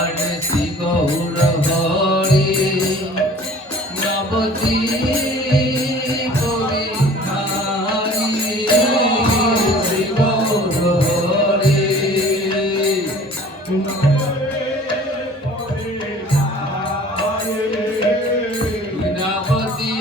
শ্রী গৌর হরি নবতী শ্রী গৌর হরি নবতী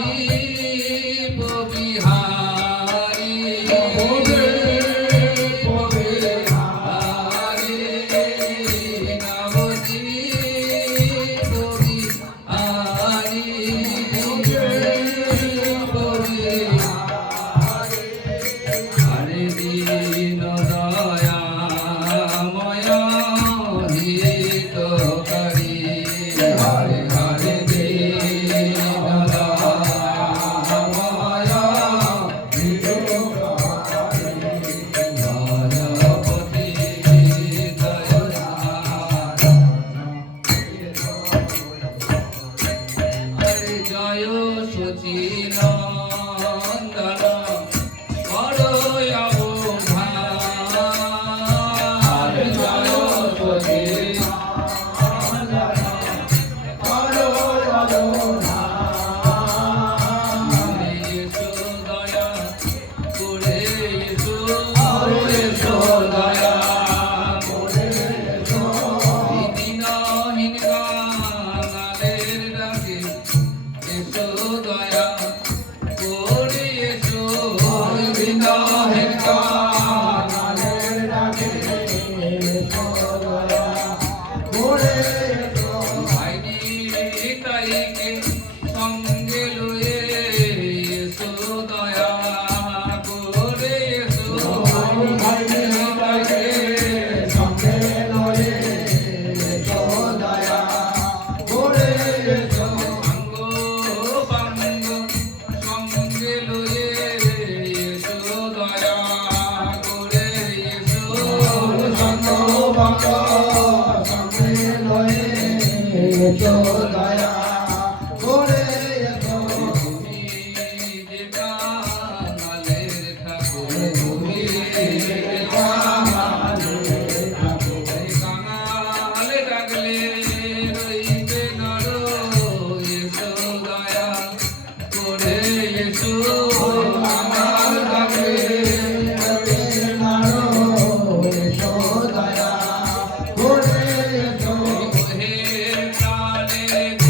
জয় সচিনন্দন করয় অবধান জয় সচিনন্দন করয় অবধান এসো দয়া করে এসো দয়া করে এসো দিনহীন কাঙালের ডাকে এসো দয়া করে এসো দিনহীন কাঙালের ডাকে এসো দয়া করে এসো ভাইনি তাইকে সঙ্গে লয়ে এসো দয়া করে এসো ভাইনি তাইকে সঙ্গে লয়ে এসো দয়া করে এসো এসো দয়া করে এসো তুমি যে কাঙালের ঠাকুর তুমি যে কাঙালের ঠাকুর কাঙাল ডাকলে রইবে নর এসো দয়া করে এসো কাঙাল ডাকলে রইবে নর এসো দয়া করে এসো হে প্রাণের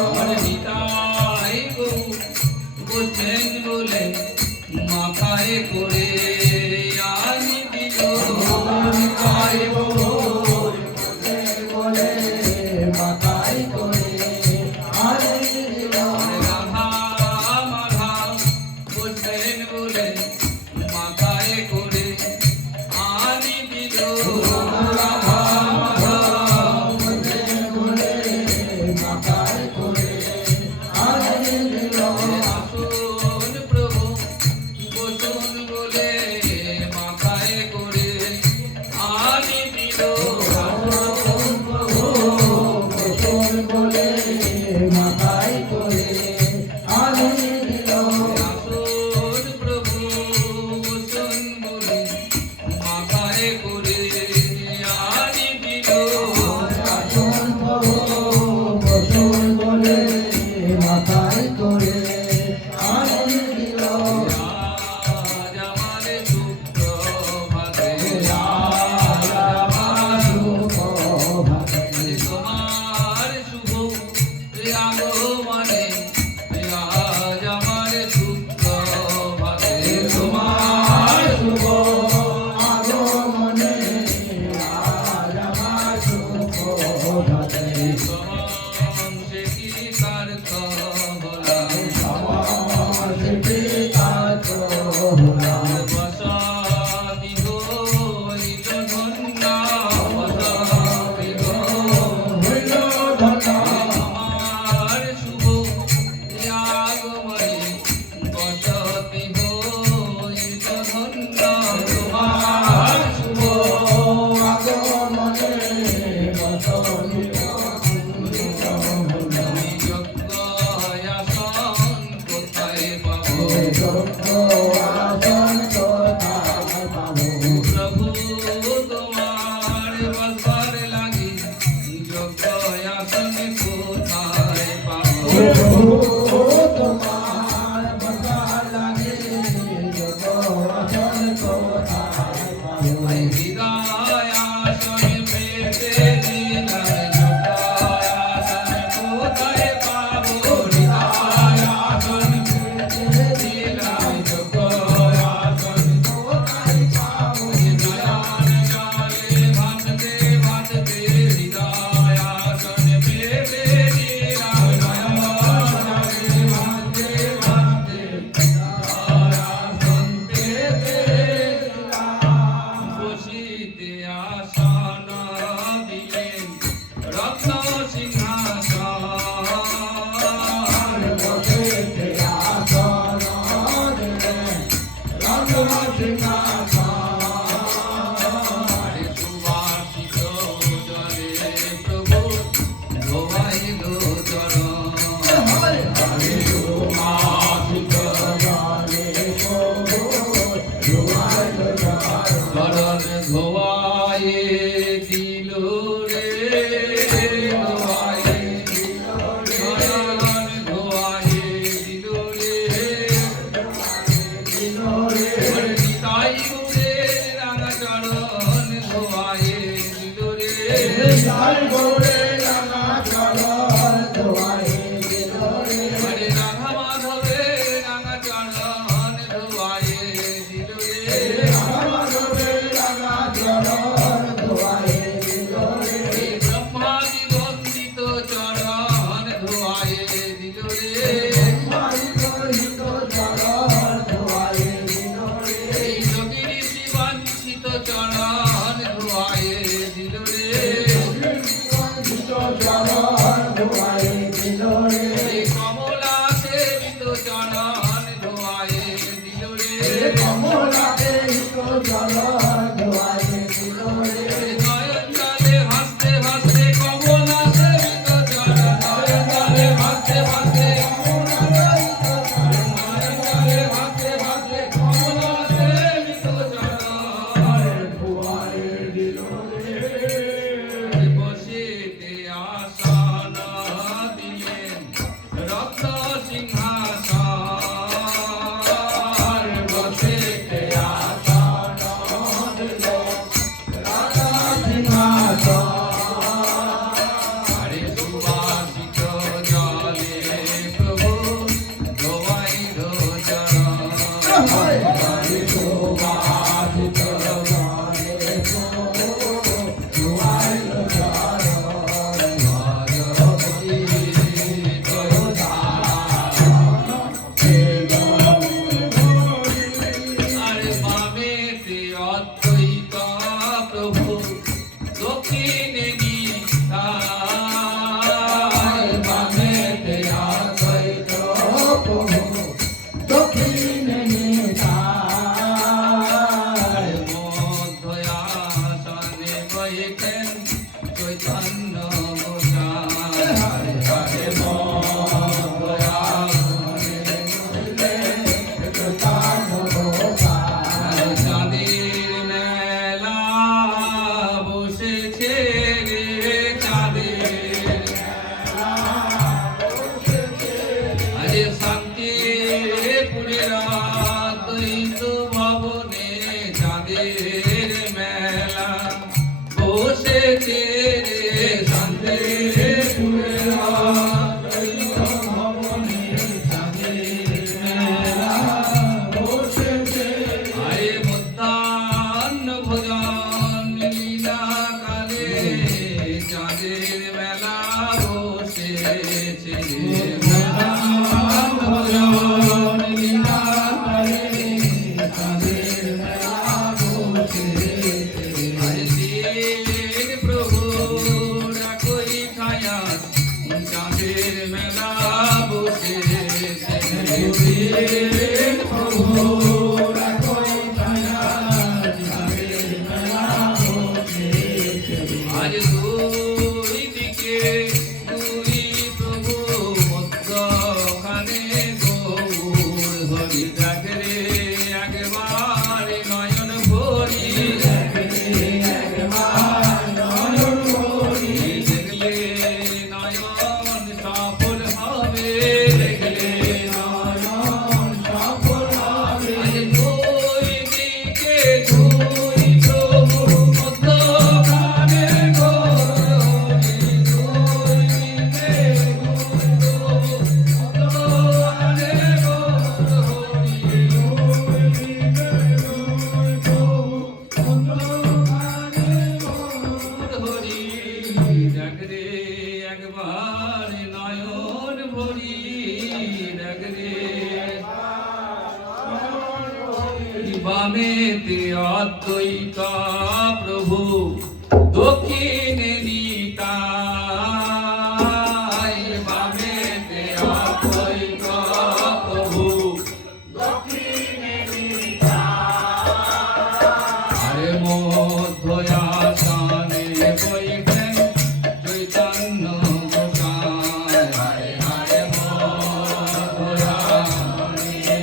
আমার নিতাই গৌর বসেন বলে মাথায় করে আনি দিল নিতাই গৌর বসেন বলে মাথায় করে আনি দিল। রাধা মাধা বসেন বলে মাথায় করে আনি দিল রাধা মাধব বসেন বলে মাথায় করে আনি দিল। আসুন প্রভু বসুন বলে মাথায় করে আনি দিল আসুন প্রভু বসুন বলে মাথায় করে আনি দিল। আসুন প্রভু বসুন বলে মাথায় করে আনি দিল আসুন প্রভু বসুন বলে মাথায় করে আনি দিল। আজ আমার সুপ্রভাতে তোমার শুভ আগমনে আজ আমার সুপ্রভাতে তোমার শুভ আগমনে আজ আমার সুপ্রভাতে সে কি কার বলা সমাজে কাজ হলাম। বসাদি হইল ধন্যা বসাদি হইল ধন্যা আমার মেলা বসে দেবীর প্রভু রাখো ছায়া যাবে মেলা বসেছে আজ দুই দিকে দুই প্রভু মধ্যখানে গৌর হরি ডাকরে একবার নয়ন ভরি একবার নয়ন ভরি দেখলে নয়ন সফল হবে দেখলে নয়ন সফল হবে আজ দুই দিকে দুই প্রভু মধ্যখানে গৌর হরি দুই দিকে দুই প্রভু মধ্যখানে গৌর হরি হরি ডাকরে একবার নয়ন ভরি ডাকরে বামেতে অদ্বৈতা প্রভু দক্ষিণে নিতাই বামেতে অদ্বৈতা প্রভু আরে মধ্যয়াসনে বৈঠেন চৈতন্য গোসাই হায় হায় মধ্যয়াসনে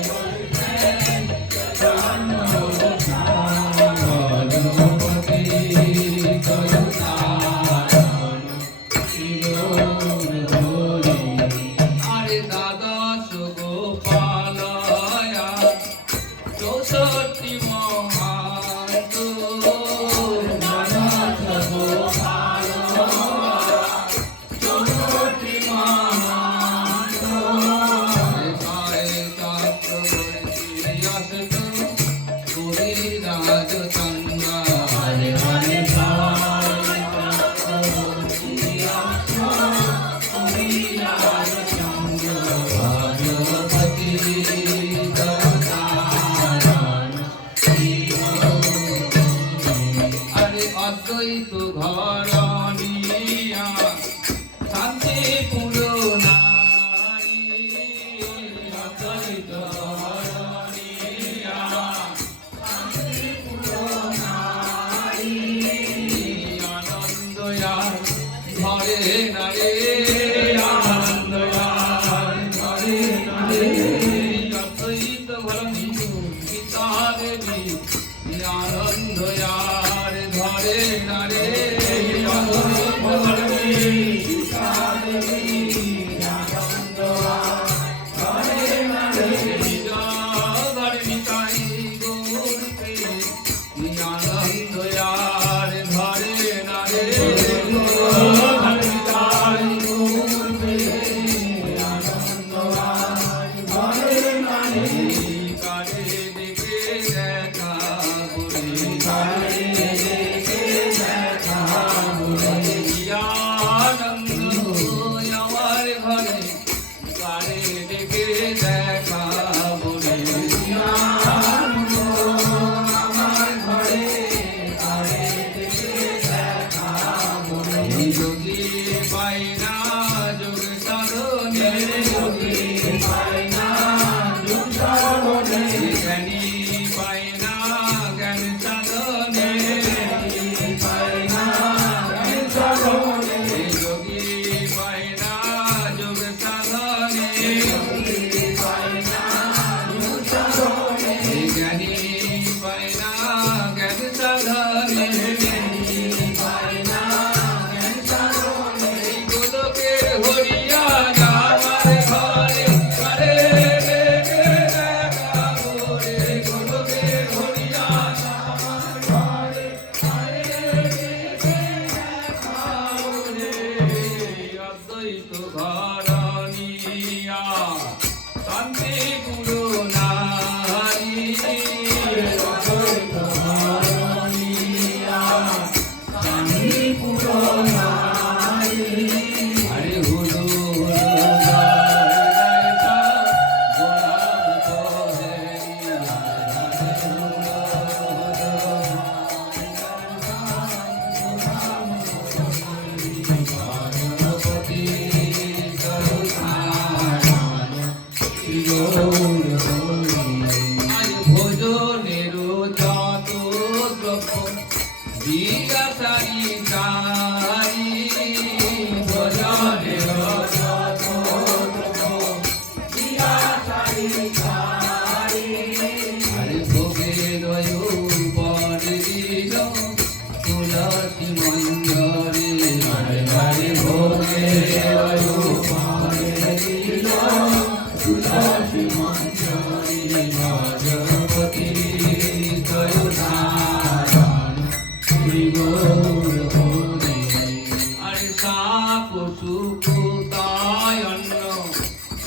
বৈঠেন চৈতন্য গোসাই ভগবতী জয়নারায়ণ শিরোমণি আরে দ্বাদশ গোপালয়া চৌষট্টি মহান্ত মানস গোপাল চৌষট্টি মহান্ত পায়ে চক্রবর্তী আসত কবিরাজ চন্দ্রা হরে হরে ভগবতী জয়নারায়ণ আরে অদ্বৈত ঘরণিয়া শান্তি পুরনারী অদ্বৈত ঘরণিয়া শান্তি পুরনারী আনন্দয়ার ঘরে নারে আনন্দয়ার ঘরে নারে অদ্বৈত ঘরণী সীতা দেবী আনন্দয়ার ঘরে নারে অদ্বৈত ঘরণী সীতা দেবী ঘরে নিতাই গৌর প্রেম আনন্দয়ার ঘরে নারে ঘরে নিতাই গৌর কারে দেখে দেখা বলে আনন্দ আমার ঘরে কারে দেখে দেখা বলে যোগী পাই না যোগ সাধনে জ্ঞানী পাই না জ্ঞান সাধনে যোগী পাই না যোগ সাধনে জ্ঞানী পাই না জ্ঞান সাধনে গোলকের হরিয়া যাবার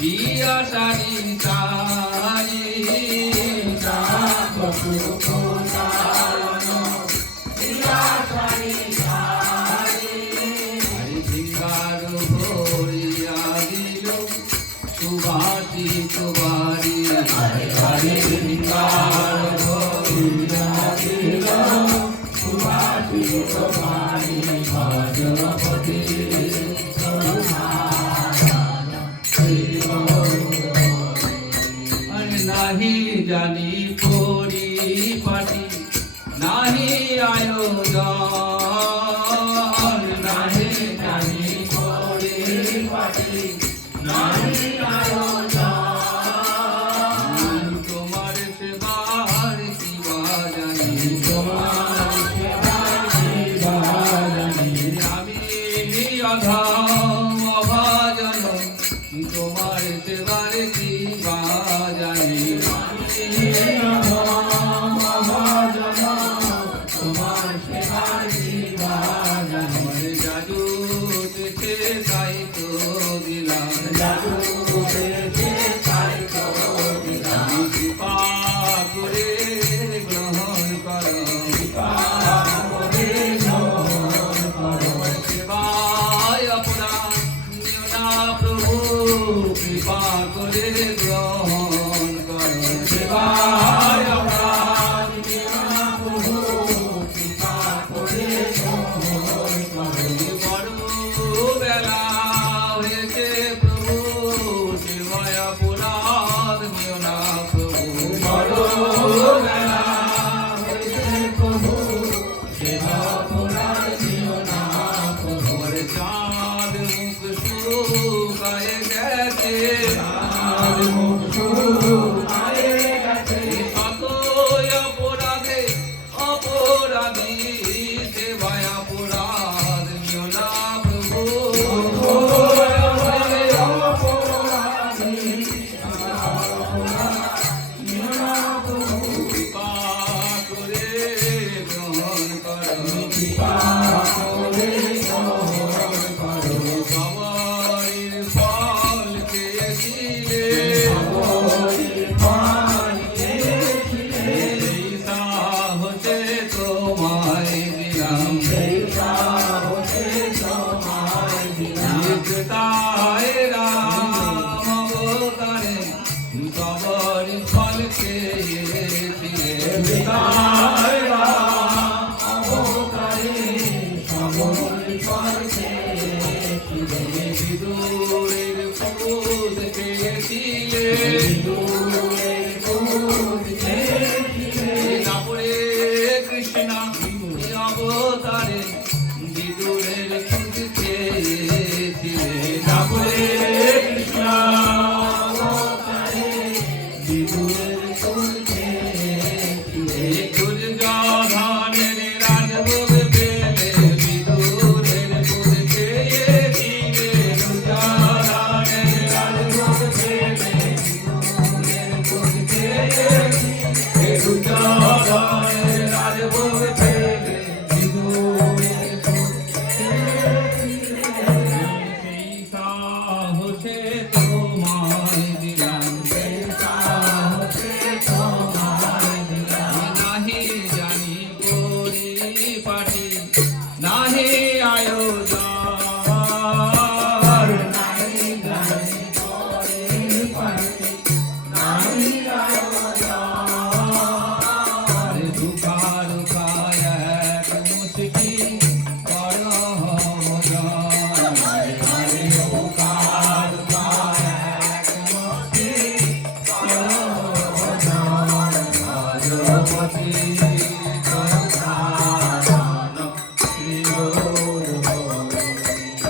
দিয়া সারি সারি সিঙ্গার ভরিয়া দিল সুবাসিত বাড়ি সিঙ্গার ভরিয়া দিল সুবাসিত বাড়ি ভজপতি নাহি জানি পরিপাটি নাহি আয়োজন নাহি জানি পরিপাটি নাহি আয়োজন তোমার সেবার শিবা জানি তোমার সেবার শিবা জানি আমি অধম অভাজন তোমার সেবার শিবা জানি তোমার সেবার শিবা জানি জাদু দেশে তাই তো দিলাম জাদু দেশে তাই তো দিলাম কৃপা করে গ্রহণ করো কৃপা করে গ্রহণ করো সেবায় অপরাধ নিও না প্রভু কৃপা করে গ্রহণ করো সেবায় অপরাধ নিও না প্রভু কৃপা করে গ্রহণ করো বড় বেলা হয়েছে প্রভু সেবায় অপরাধ নিও না প্রভু বড় বেলা হয়েছে প্রভু সেবায় অপরাধ নিও না প্রভু চাঁদ মুখ শুকায় গেছে চাঁদ মুখ শুকায় গেছে কত অপরাধে অপরাধী সেবায় অপরাধ নিও না প্রভু কৃপা করে গ্রহণ করো কৃপা করে গ্রহণ করো সবারির ফল পেয়েছিলে সবারির ফল পেয়েছিলে এই সাহসে তোমায় দিলাম এই সাহসে তোমায় দিলাম একতায় রাম অবতারে সবারির ফল পেয়েছিলে একতায় রাম অবতারে সবারির ফল পেয়েছিলে বিদুরের পুত পেয়েছিলে বিদুরের পুত পেয়েছিলে নাপরে কৃষ্ণ অবতারে বিদুরের পুত পেয়েছিলে নাপরে কৃষ্ণ অবতারে বিদুরের পুত পেয়েছিলে দুর্যোধনের রাজভোগ পেলে বিদুরের পুত পেয়েছিলে দুর্যোধনের রাজভোগ পেলে বিদুরের পুত পেয়েছিলে দুর্যোধনের রাজভোগ পেলে বিদুরের পুত পেয়েছিলে সেই সাহসে তোমায় দিলাম সেই সাহসে তোমায় দিলাম নাহি জানি পরিপাটি নাহি আয়োজন নাহি জানি পরিপাটি নাহি আয়োজন দুঃখা দুঃখা এক মুশকি করো ভজন হরে দুঃখা দুঃখা এক মুশকি করো ভজন ভজপতি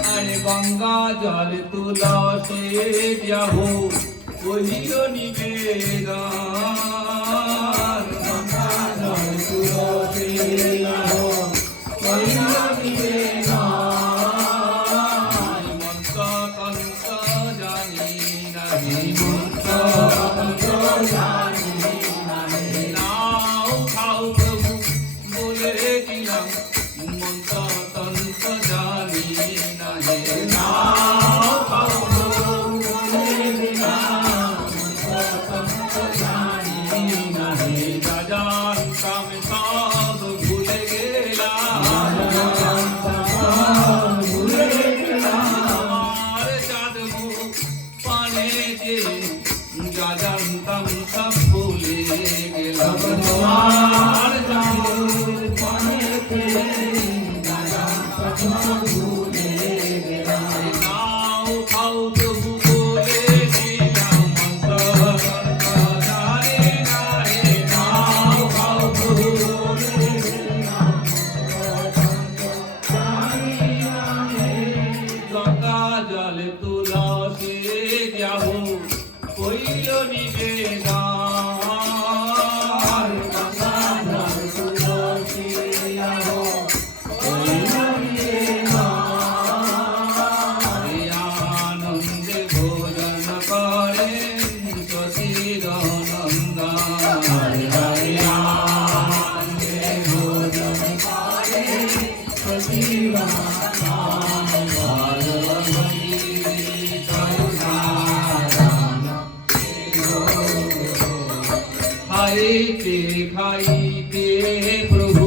আরে গঙ্গা জল তুলসে যাহো কহিল নিবেদন গঙ্গা জল তুলসে যাহো কহিল নিবেদন মন্ত্র তন্ত্র জানি নাহি মন্ত্র তন্ত্র জানি নাহি নাও খাও প্রভু বলে দিলাম মন্ত্র তন্ত্র জানি নাহি নাও খাও প্রভু বলে দিলাম অনেকে যা জানতাম সব ভুলে গেলাম তোমার জাদুর অনেকে যা জানতাম সব ভুলে গেলাম। নাও খাও প্রভু বলেছিলাম মন্ত্র জানি না হে নাও খাও প্রভু গঙ্গা জল তুলসী যাব কইল নিবেদন গঙ্গা জল তুলসী যাব কইল নিবেদন। আনন্দে ভোজন করেন সতীর নন্দন হরে হরে আনন্দে ভোজন করে সতীরাম খাইতে খাইতে প্রভু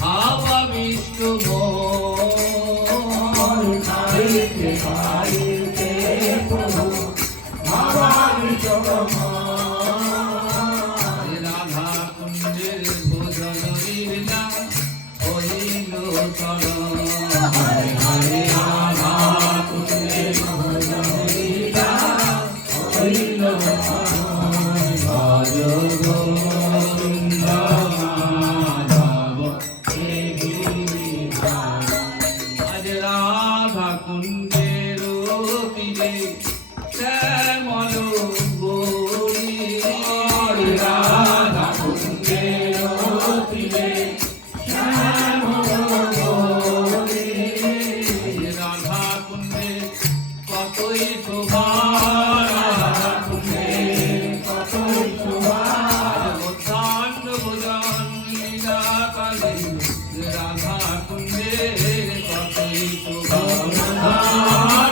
ভাবাবিষ্ট মন খাইতে খাইতে প্রভু ভাবাবিষ্ট মন। রাধা কুঞ্জের ভোজন লীলা হইল চরণ হরে হরে রাধা কুঞ্জের ভজন লীলা হইল ভজ গোবিন্দ মাধব হে গিরিধাম। আজ রাধা কুঞ্জের তীরে শ্যামল গৌরী হরে রাধা কুঞ্জের তীরে শ্যামল গৌরী। রাধা কুঞ্জে কতই শোভা রাধা কুঞ্জের কতই শোভা। মধ্যাহ্ন ভোজন লীলা কালে রাধা কুঞ্জের কতই শোভা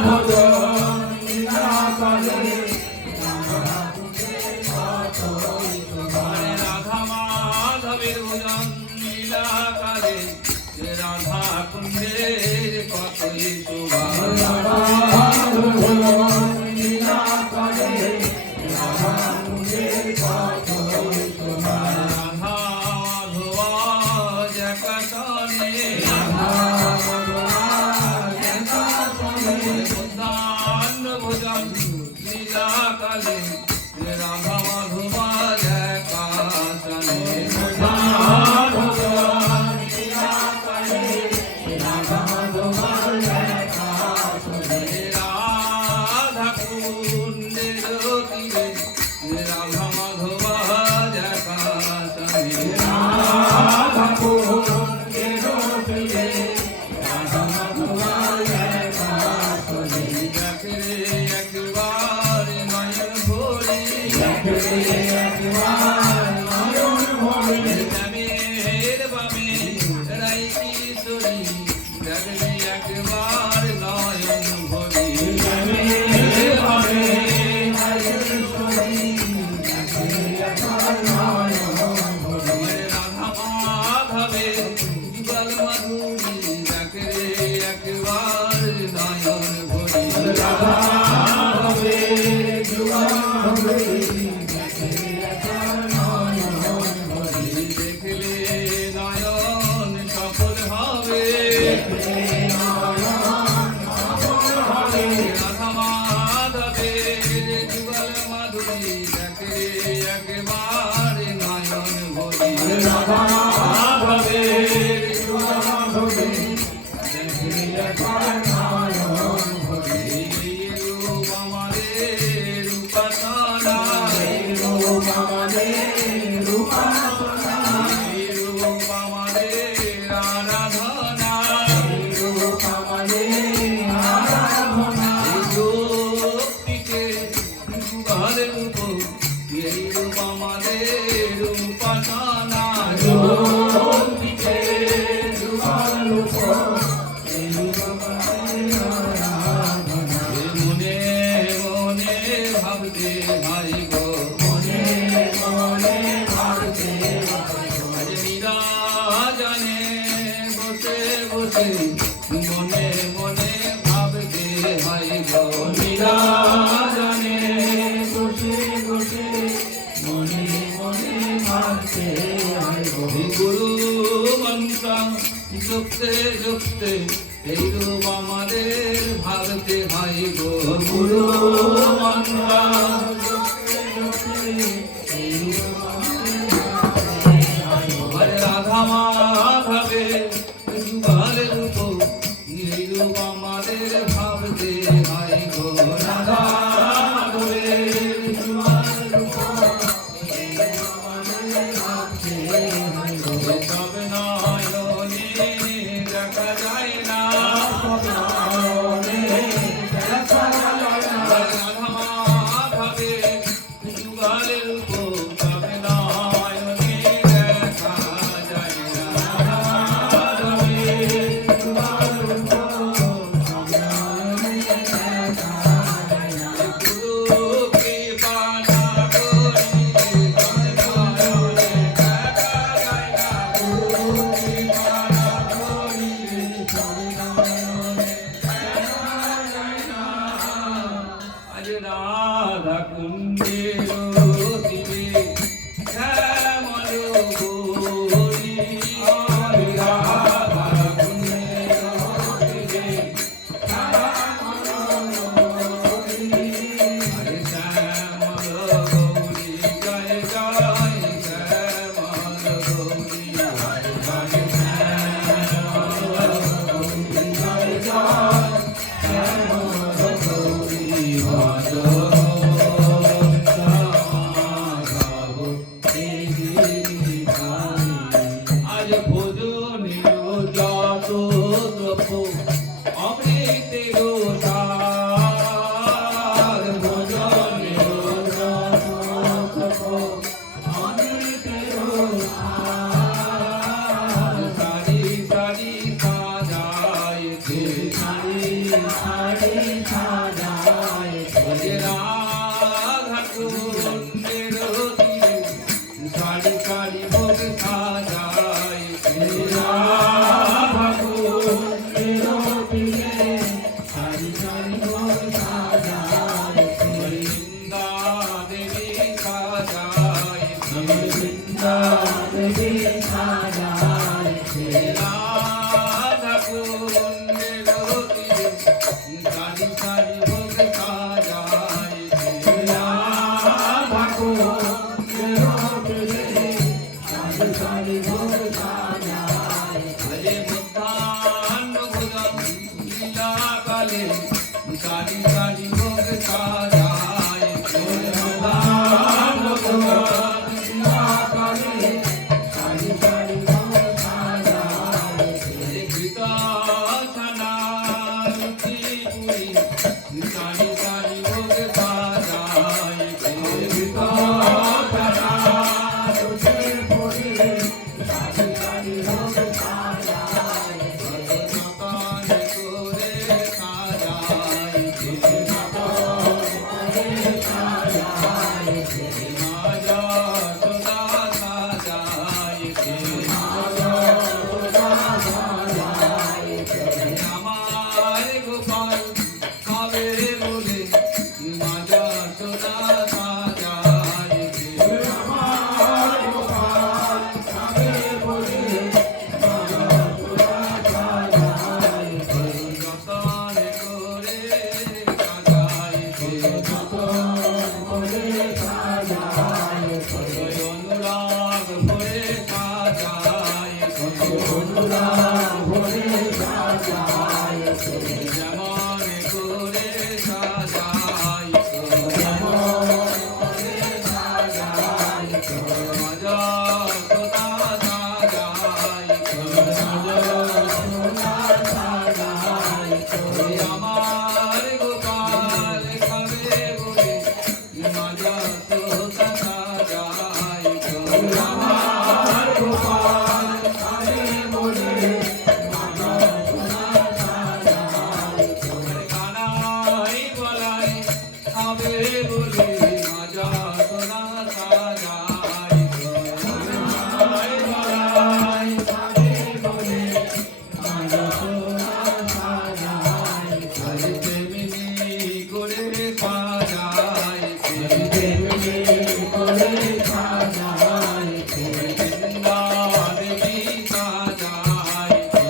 ভজন লীলা কালে রাধা কুঞ্জের কতই শোভা। রাধা মাধবের ভোজন লীলা কালে রাধা কুঞ্জের কতই শোভা রাধা মাধবা জগতনে মধ্যাহ্ন ভোজন লীলা কালে রাধা মাধবা জগতনে রাধা কুঞ্জের তীরে রাধা মাধবা জগতনে দেখে একবার নয়ন ভরি শ্যামের বামে রাই কিশোরী দেখলে একবার নয়ন ভরি রাধা মাধবের যুগল মধুরী দেখলে একবার নয়ন ভরি দেখলে নয়ন সফল হবে রাধা মাধবের যুগল মাধুরী দেখলে একবার নয়ন ভরি রূপ আমাদের রূপাসনা রূপ আমাদের আরাধনা রূপটিকে ঘরে রূপ এই রূপ আমাদের রূপাসনা মনে মনে ভাবতে ভাই গো আজ নিরাজনে বসে বসে মনে মনে ভাবতে ভাই গো নিরাজনে জপতে জপতে এই রূপ আমাদের ভাবতে হয় গো গুরু মন্ত্র জপতে জপতে এই রূপ হরে রাধা মাধবে যুগল রূপ এই রূপ আমাদের ভাবতে হয় গো রাধা মাধবে সব নয়নে দেখা যায় না রাধা মাধবে যুগল রূপ সব নয়নে দেখা যায় না গুরু কৃপা না করিলে সব নয়নে দেখা যায় না আজ রাধা কুঞ্জের তীরে শ্যামল গৌরী রাধা কুঞ্জের তীরে হরে শ্যামল গৌরী জয় জয় শ্যামল গৌরী হরে হরে শ্যামল গৌরী জয় জয় শ্যামল গৌরী ভজ আজ ভোজনীয় যত দ্রব্য অমৃতের সার ভোজনীয় যত দ্রব্য সারি সারি সাজাইতে হরে রাধা কুঞ্জের তীরে সারি সারি ভোগ সাজাইতে রাধা কুঞ্জের তীরে বৃন্দা দেবী সাজাইতে রাধা কুঞ্জের তীরে সারি সারি ভোগ সাজাইতে রাধা হরে মধ্যাহ্ন ভোজন লীলা কালে সারি সারি ভোগ সাজাইতে মধ্যাহ্ন ভোজন লীলা কালে হরে কৃতাসনা রুচি পুরি সারি সারি ভোগ সাজাইতে কৃতাসনা নতন করে সাজাইতে মায়া সদা সাজাইতে আমার গোপাল কবে বলে মায়া সদা সাজাইতে যতন করে সাজাইতে অনুরাগ ভরে সাজাইতে যেমন করে সাজাইতে মায়া সদা সাজাইতে আমার গোপাল খাবে বলে মায়া সদা সাজাইতে আমার গোপাল খাবে বলে কানাই বলাই খাবে বলে মায়া সদা সাজাইতে কানাই বলাই খাবে বলে হরে তেমনি করে সাজাইতে বৃন্দা দেবী সাজাইতে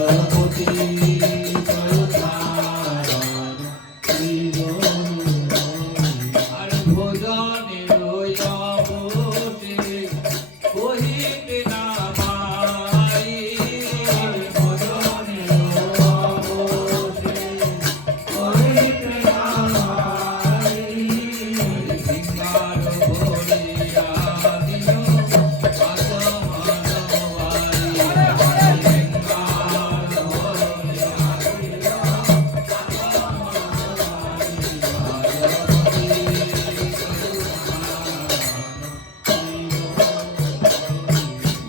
জগপতি করুণারণ জীবন আর ভোজনে রইয়া বসে কহিতে না পারি ভজনে বসে করিতে না পারি সিঙ্গার ভরিয়া দিল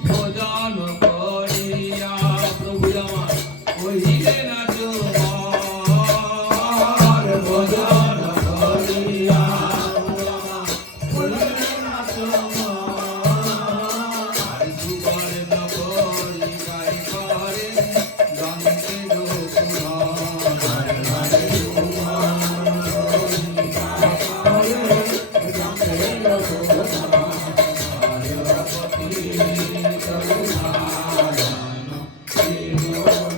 ভোজন করিয়া প্রভু আমার কহিলে না তোমার ভোজন করিয়া আর সুবর্ণ করি গাই করে দন্তে জীবন